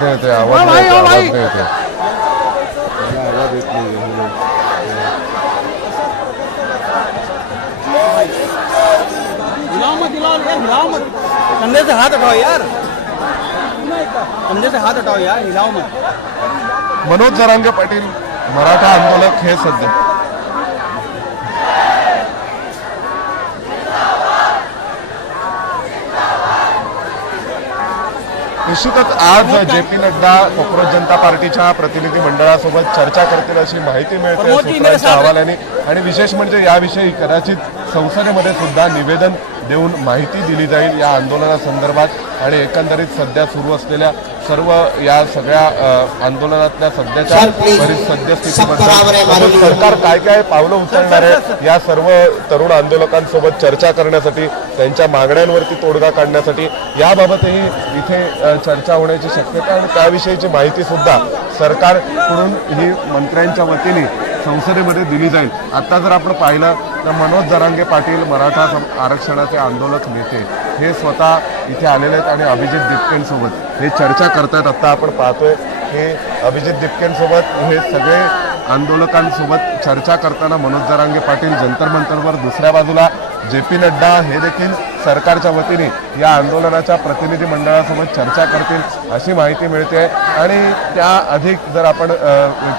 देते आवाज नाही येते, आवाज नाही येते. आवाज येत नाही. हिलाओ मत, कंधे से हाथ हटाओ यार, कंधे से हाथ हटाओ यार, हिलाओ मत. मनोज जरांगे पाटील मराठा आंदोलक हे सध्या निश्चितच आज जे पी नड्डा कॉक्रोच जनता पार्टीच्या प्रतिनिधी मंडळासोबत चर्चा करतील अशी माहिती मिळते सूत्रांच्या हवाल्याने. आणि विशेष म्हणजे याविषयी कदाचित संसदेमध्ये सुद्धा निवेदन देऊन माहिती दिली जाईल या आंदोलनासंदर्भात. आणि एकंदरीत सध्या सुरू असलेल्या सर्व या सगळ्या आंदोलनातल्या सध्याच्या सद्यस्थितीबद्दल सरकार काय काय पावलं उचलणार आहे या सर्व तरुण आंदोलकांसोबत चर्चा करण्यासाठी, त्यांच्या मागण्यांवरती तोडगा काढण्यासाठी याबाबतही इथे चर्चा होण्याची शक्यता आणि त्याविषयीची माहिती सुद्धा सरकारकडून ही मंत्र्यांच्या वतीने संसदेमध्ये दिली जाईल. आता जर आपण पाहिलं तर मनोज जरांगे पाटील मराठा आरक्षणाचे आंदोलक नेते हे स्वतः इथे आलेले आहेत आणि अभिजित दिपकेंसोबत हे चर्चा करतायत. आता आपण पाहतोय की अभिजित दिपकेंसोबत हे सगळे आंदोलकांसोबत चर्चा करताना मनोज जरांगे पाटील जंतर मंतरवर, दुसऱ्या बाजूला जे पी नड्डा हे देखील सरकारच्या वतीने या आंदोलनाच्या प्रतिनिधी मंडळासोबत चर्चा करतील अशी माहिती मिळते. आणि त्या अधिक जर आपण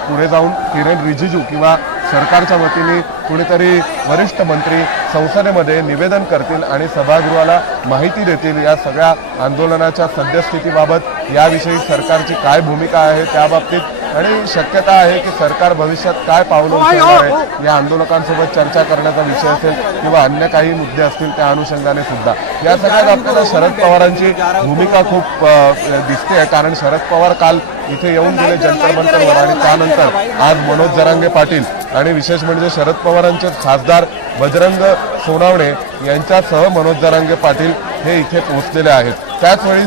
पुढे जाऊन किरेन रिजिजू किंवा सरकारच्या वतीने कुणीतरी वरिष्ठ मंत्री संसदेमध्ये निवेदन करतील आणि सभागृहाला माहिती देतील या सगळ्या आंदोलनाच्या सद्यस्थितीबाबत, याविषयी सरकारची काय भूमिका आहे त्याबाबतीत. आणि शक्यता आहे की सरकार भविष्यात काय पावलं उचलणार आहे या आंदोलकांसोबत चर्चा करण्याचा विषय असेल किंवा अन्य काही मुद्दे असतील त्या अनुषंगाने सुद्धा. या सगळ्यात आपल्याला शरद पवारांची भूमिका खूप दिसते आहे. कारण शरद पवार काल इथे येऊन गेले जंतर मंतरवर आणि त्यानंतर आज मनोज जरांगे पाटील आणि विशेष म्हणजे शरद पवारांचे खासदार बजरंग सोनावणे यांच्यासह मनोज जरांगे पाटील हे इथे पोहोचलेले आहेत. त्याचवेळी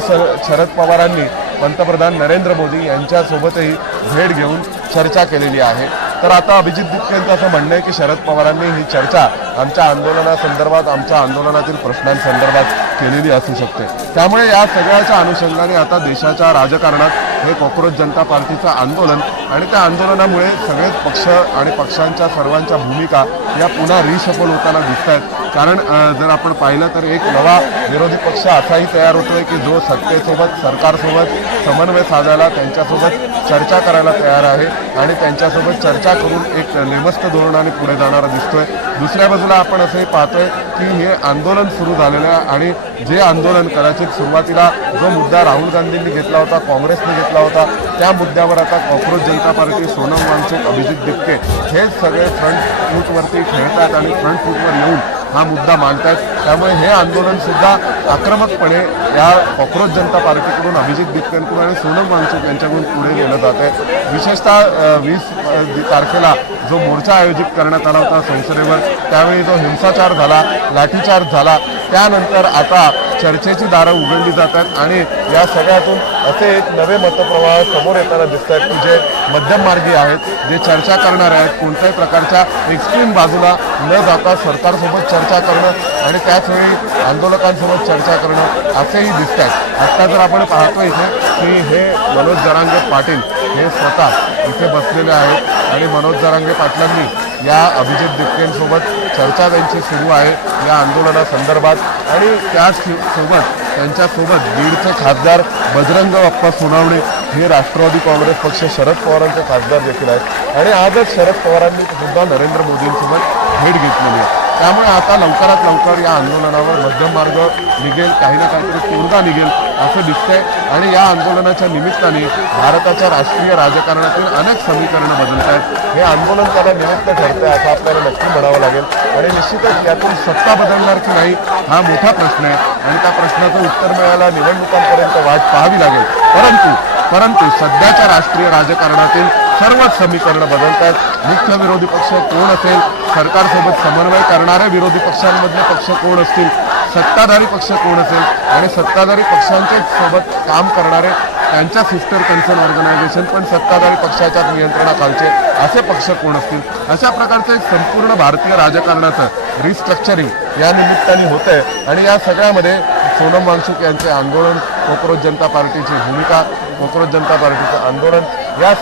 शरद पवारांनी पंतप्रधान नरेंद्र मोदी यांच्यासोबतही भेट घेऊन चर्चा केलेली आहे. तर आता अभिजित दिपकेंचं असं म्हणणं आहे की शरद पवारांनी ही चर्चा आमच्या आंदोलनासंदर्भात, आमच्या आंदोलनातील प्रश्नांसंदर्भात केलेली असू शकते. त्यामुळे या सगळ्याच्या अनुषंगाने आता देशाच्या राजकारणात हे कॉक्रोच जनता पार्टीचं आंदोलन आणि त्या आंदोलनामुळे सगळेच पक्ष आणि पक्षांच्या सर्वांच्या भूमिका या पुन्हा रिशफल होताना दिसत आहेत. कारण जर आपण पाहिलं तर एक नवा विरोधी पक्ष असाही तयार होतोय की जो सत्तेसोबत, सरकारसोबत समन्वय साधायला, त्यांच्यासोबत चर्चा करायला तयार आहे आणि त्यांच्यासोबत चर्चा करून एक नेमस्त धोरणाने पुढे जाणारा दिसतोय. दुसऱ्या बाजूला आपण असंही पाहतोय की हे आंदोलन सुरू झालेलं आहे आणि जे आंदोलन कदाचित सुरुवातीला जो मुद्दा राहुल गांधींनी घेतला होता, काँग्रेसने घेतला होता, त्या मुद्द्यावर आता कॉक्रोच जनता पार्टी, सोनम वांगचुक, अभिजित दिपके हे सगळे फ्रंट फूटवरती खेळतात आणि फ्रंट फूटवर येऊन हा मुद्दा मांडतात. त्यामुळे हे आंदोलन सुद्धा आक्रमकपणे या कॉक्रोच जनता पार्टीकडून, अभिजित दिपकेंकडून आणि सोनम वांगचुक यांच्याकडून पुढे नेलं जात आहे. विशेषतः 20 तारखेला जो मोर्चा आयोजित करण्यात आला होता संसदेवर, त्यावेळी जो हिंसाचार झाला, लाठीचार्ज झाला, त्यानंतर आता चर्चेची दारं उघडली जातात आणि या सगळ्यातून असे एक नवे मतप्रवाह समोर येताना दिसत आहेत की जे मध्यममार्गी आहेत, जे चर्चा करणारे आहेत, कोणत्याही प्रकारच्या एक्स्ट्रीम बाजूला न जाता सरकारसोबत चर्चा करणं आणि त्याचवेळी आंदोलकांसोबत चर्चा करणं असेही दिसत आहेत. आत्ता जर आपण पाहतो इथे की हे मनोज जरांगे पाटील हे स्वतः इथे बसलेले आहेत आणि मनोज जरांगे पाटलांनी या अभिजित दिपकेंसोबत चर्चा त्यांची सुरू आहे या आंदोलनासंदर्भात. आणि त्याचसोबत त्यांच्यासोबत बीडचे खासदार बजरंग बाप्पा सोनावणे हे राष्ट्रवादी काँग्रेस पक्ष शरद पवारांचे खासदार देखील आहेत. आणि आजच शरद पवारांनी सुद्धा नरेंद्र मोदींसोबत भेट घेतलेली आहे. त्यामुळे आता लवकरात लवकर या आंदोलनावर मध्यम मार्ग निघेल, काही ना काहीतरी तोडगा निघेल असं दिसतंय. आणि या आंदोलनाच्या निमित्ताने भारताच्या राष्ट्रीय राजकारणातील अनेक समीकरणं बदलत आहेत. हे आंदोलन त्याला निमित्त ठरतंय असं आपल्याला नक्की म्हणावं लागेल. आणि निश्चितच त्यातून सत्ता बदलणार की नाही हा मोठा प्रश्न आहे आणि त्या प्रश्नाचं उत्तर मिळायला निवडणुकांपर्यंत वाट पाहावी लागेल. परंतु सध्याच्या राष्ट्रीय राजकारणातील सर्वच समीकरणं बदलत आहेत. मुख्य विरोधी पक्ष कोण असेल, सरकारसोबत समन्वय करणारे विरोधी पक्षांमधले पक्ष कोण असतील, सत्ताधारी पक्ष कोण असेल आणि सत्ताधारी पक्षांचे सोबत काम करणारे त्यांच्या सिस्टर कन्सर्न ऑर्गनायझेशन पण सत्ताधारी पक्षाच्या नियंत्रणाखालचे असे पक्ष कोण असतील, अशा प्रकारचं एक संपूर्ण भारतीय राजकारणाचं रिस्ट्रक्चरिंग या निमित्ताने होत आहे. आणि या सगळ्यामध्ये सोनम वांगचुक यांचे आंदोलन, कॉक्रोच जनता पार्टीची भूमिका कोकरोच जनता पार्टीचं आंदोलन या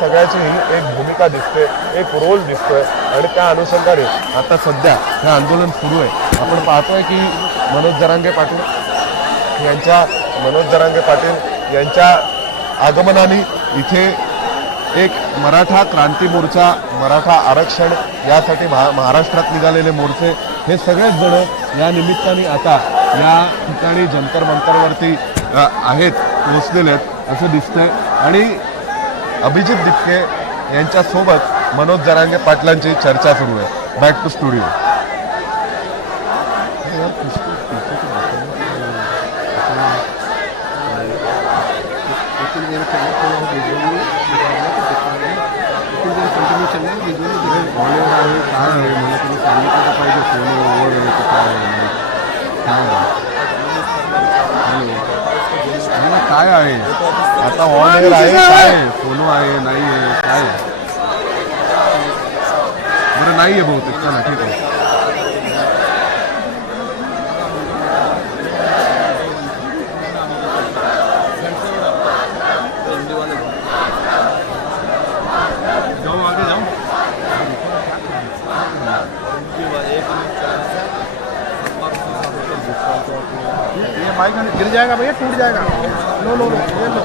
सगळ्याची ही एक भूमिका दिसते, एक रोल दिसतोय आणि त्या अनुषंगाने आता सध्या हे आंदोलन सुरू आहे. आपण पाहतोय की मनोज जरांगे पाटील यांच्या आगमनाने इथे एक मराठा क्रांती मोर्चा, मराठा आरक्षण यासाठी महाराष्ट्रात निघालेले मोर्चे हे सगळेच जण या निमित्ताने आता या ठिकाणी जंतर मंतरवरती आहेत, पोहोचलेले आहेत असं दिसतंय. आणि अभिजित दिपके यांच्यासोबत मनोज जरांगे पाटलांची चर्चा सुरू आहे. Back to studio. काय आहे आता ऑन एअर आहे, काय फोनो आहे, नाही आहे, काय आहे? बरं नाही आहे बहुतेक. चला ठीक आहे. ये बाइक गिर जाएगा भैया, टूट जाएगा. लो लो लो ये लो लो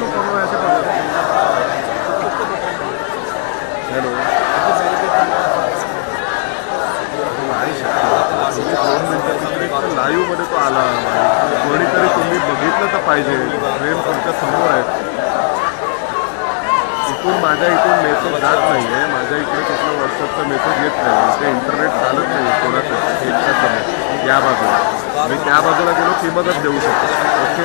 लो करो, ऐसे करो. हॅलो. लाईव्ह मध्ये तो आला. कोणीतरी तुम्ही बघितलं तर पाहिजे. ट्रेन तुमच्या समोर आहे. माझ्या इथून मेसेज जात नाही आहे. माझ्या इकडे कुठलं व्हॉट्सअपचा मेसेज येत नाही. ते इंटरनेट चालत नाही कोणाचं. एकच्या समोर या बाजूला. मी त्या बाजूला गेलो की मदत देऊ शकतो. ओके.